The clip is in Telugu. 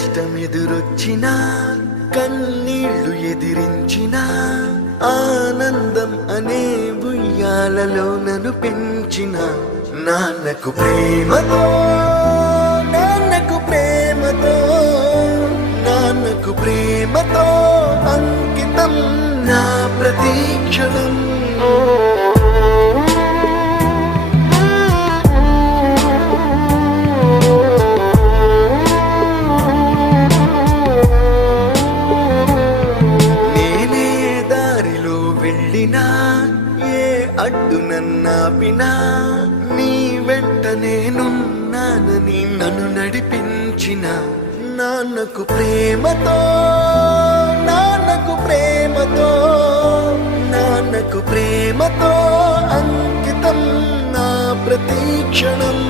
కష్టమెదురొచ్చినా కన్నీళ్లు ఎదిరించినా ఆనందం అనే ఉయ్యాలలో నన్ను పెంచిన నాన్నకు ప్రేమతో నాన్నకు ప్రేమతో నాన్నకు ప్రేమతో అంకితం నా ప్రతీక్షణం. ఏ అడ్డు నన్నాపినా నీ వెంట నేనున్నానని నన్ను నడిపించిన నాన్నకు ప్రేమతో నాన్నకు ప్రేమతో నాన్నకు ప్రేమతో అంకితం నా ప్రతీక్షణం.